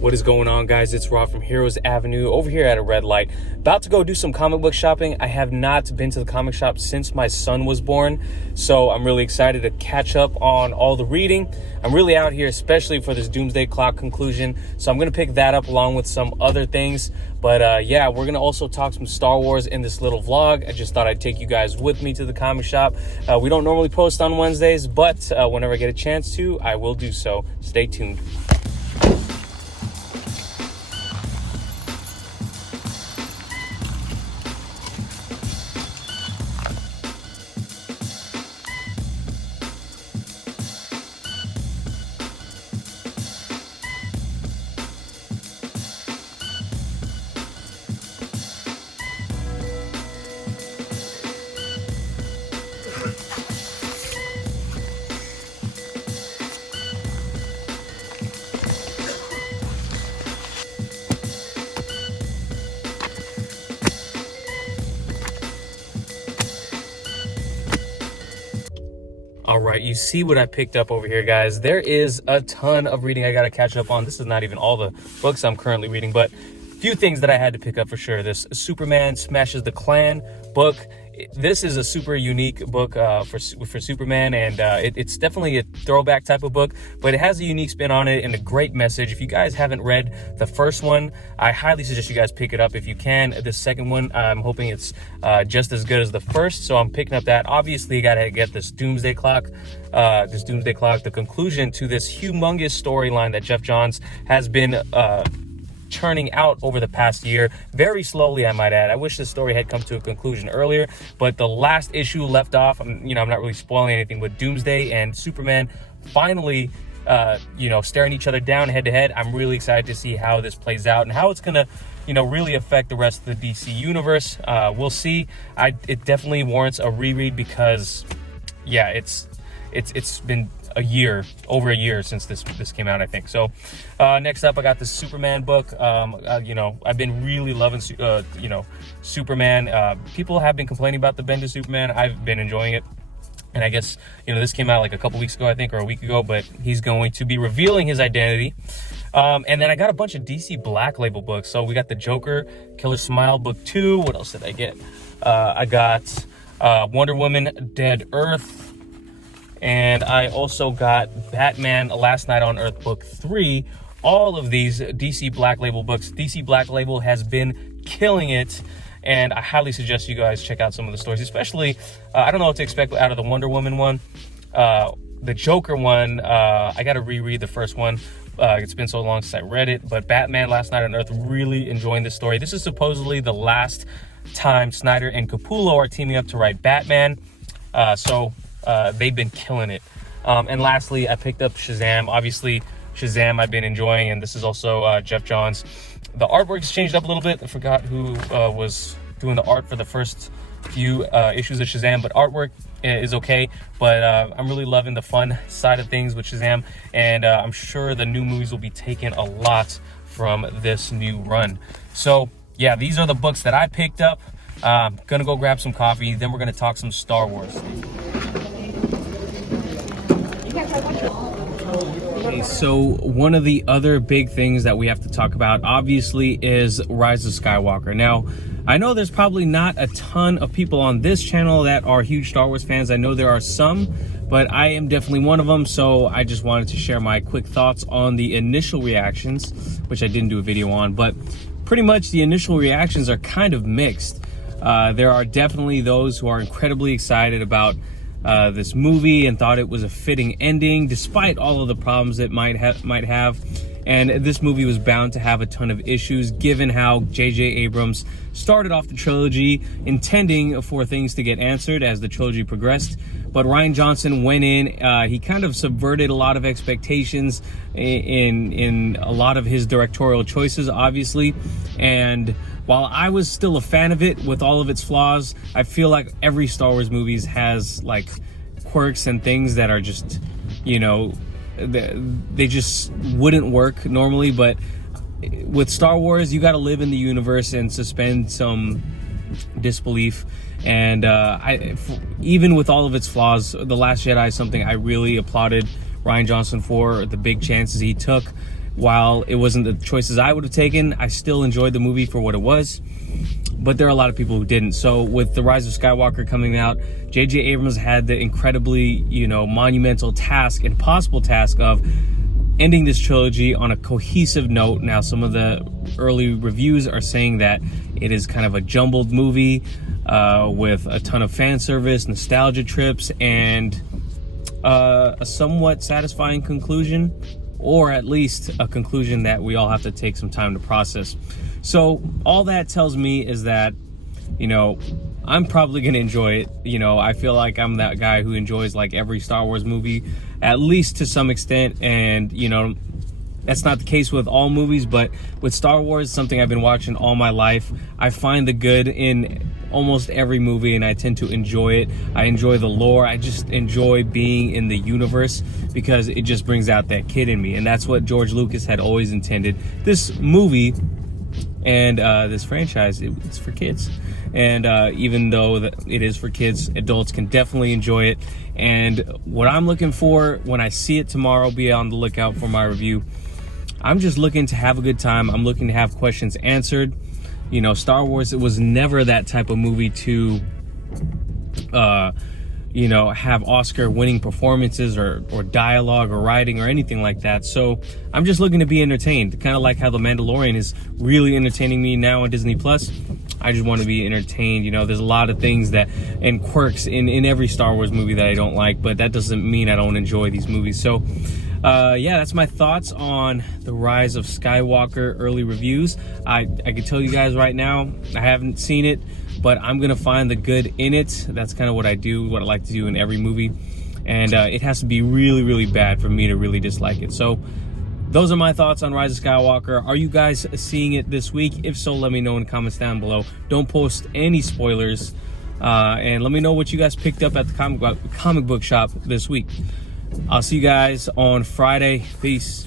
What is going on, guys? It's Rob from Heroes Avenue over here at a red light. About to go do some comic book shopping. I have not been to the comic shop since my son was born, so I'm really excited to catch up on all the reading. I'm really out here, especially for this Doomsday Clock conclusion, so I'm going to pick that up along with some other things. But yeah, we're going to also talk some Star Wars in this little vlog. I just thought I'd take you guys with me to the comic shop. We don't normally post on Wednesdays, but whenever I get a chance to, I will do so. Stay tuned. All right, you see what I picked up over here, guys. There is a ton of reading I got to catch up on. This is not even all the books I'm currently reading, but a few things that I had to pick up for sure. This Superman Smashes the Klan book. This is a super unique book for Superman, and it's definitely a throwback type of book, but it has a unique spin on it and a great message. If you guys haven't read the first one, I highly suggest you guys pick it up if you can. The second one, I'm hoping it's just as good as the first, so I'm picking up that. Obviously, you got to get this Doomsday Clock. The conclusion to this humongous storyline that Jeff Johns has been churning out over the past year, very slowly, I might add. I wish this story had come to a conclusion earlier, but the last issue left off, I'm not really spoiling anything, with Doomsday and Superman finally staring each other down head to head. I'm really excited to see how this plays out and how it's gonna really affect the rest of the DC universe. We'll see. It definitely warrants a reread because yeah, it's been over a year since this came out, I think. So next up, I got the Superman book. I've been really loving Superman. People have been complaining about the bend to Superman. I've been enjoying it, and I guess this came out like a couple weeks ago, I think, or a week ago, but he's going to be revealing his identity. And then I got a bunch of DC Black Label books. So we got the Joker Killer Smile book 2. What else did I get? I got Wonder Woman Dead Earth. And I also got Batman Last Night on Earth book 3. All of these DC Black Label books. DC Black Label has been killing it, and I highly suggest you guys check out some of the stories, especially I don't know what to expect out of the Wonder Woman one. The Joker one, I got to reread the first one. It's been so long since I read it, but Batman Last Night on Earth, really enjoying this story. This is supposedly the last time Snyder and Capullo are teaming up to write Batman. They've been killing it. And lastly, I picked up Shazam. Obviously, Shazam I've been enjoying, and this is also Jeff Johns. The artwork's changed up a little bit. I forgot who was doing the art for the first few issues of Shazam, but artwork is okay. But I'm really loving the fun side of things with Shazam, and I'm sure the new movies will be taking a lot from this new run. So yeah, these are the books that I picked up. Gonna go grab some coffee, then we're gonna talk some Star Wars. Okay, so one of the other big things that we have to talk about, obviously, is Rise of Skywalker. Now, I know there's probably not a ton of people on this channel that are huge Star Wars fans. I know there are some, but I am definitely one of them, so I just wanted to share my quick thoughts on the initial reactions, which I didn't do a video on, but pretty much the initial reactions are kind of mixed. There are definitely those who are incredibly excited about this movie and thought it was a fitting ending despite all of the problems it might have. And this movie was bound to have a ton of issues given how J.J. Abrams started off the trilogy intending for things to get answered as the trilogy progressed. But Rian Johnson went in, he kind of subverted a lot of expectations in a lot of his directorial choices, obviously. And while I was still a fan of it with all of its flaws, I feel like every Star Wars movie has like quirks and things that are just, they just wouldn't work normally. But with Star Wars, you got to live in the universe and suspend some disbelief. And even with all of its flaws, The Last Jedi is something I really applauded Rian Johnson for, the big chances he took. While it wasn't the choices I would have taken, I still enjoyed the movie for what it was. But there are a lot of people who didn't. So with The Rise of Skywalker coming out, J.J. Abrams had the incredibly, monumental task, impossible task of ending this trilogy on a cohesive note. Now, some of the early reviews are saying that it is kind of a jumbled movie with a ton of fan service, nostalgia trips, and a somewhat satisfying conclusion, or at least a conclusion that we all have to take some time to process. So all that tells me is that, I'm probably going to enjoy it. I feel like I'm that guy who enjoys like every Star Wars movie, at least to some extent. And, that's not the case with all movies, but with Star Wars, something I've been watching all my life, I find the good in almost every movie, and I tend to enjoy it. I enjoy the lore. I just enjoy being in the universe because it just brings out that kid in me. And that's what George Lucas had always intended. This movie and this franchise, it's for kids. And even though it is for kids, adults can definitely enjoy it. And what I'm looking for when I see it tomorrow, be on the lookout for my review. I'm just looking to have a good time. I'm looking to have questions answered. Star Wars, it was never that type of movie to, have Oscar-winning performances or dialogue or writing or anything like that. So I'm just looking to be entertained, kind of like how The Mandalorian is really entertaining me now on Disney Plus. I just want to be entertained. There's a lot of things and quirks in every Star Wars movie that I don't like, but that doesn't mean I don't enjoy these movies. So that's my thoughts on The Rise of Skywalker early reviews. I can tell you guys right now, I haven't seen it, but I'm going to find the good in it. That's kind of what I do, what I like to do in every movie. And it has to be really, really bad for me to really dislike it. So those are my thoughts on Rise of Skywalker. Are you guys seeing it this week? If so, let me know in the comments down below. Don't post any spoilers. And let me know what you guys picked up at the comic book shop this week. I'll see you guys on Friday. Peace.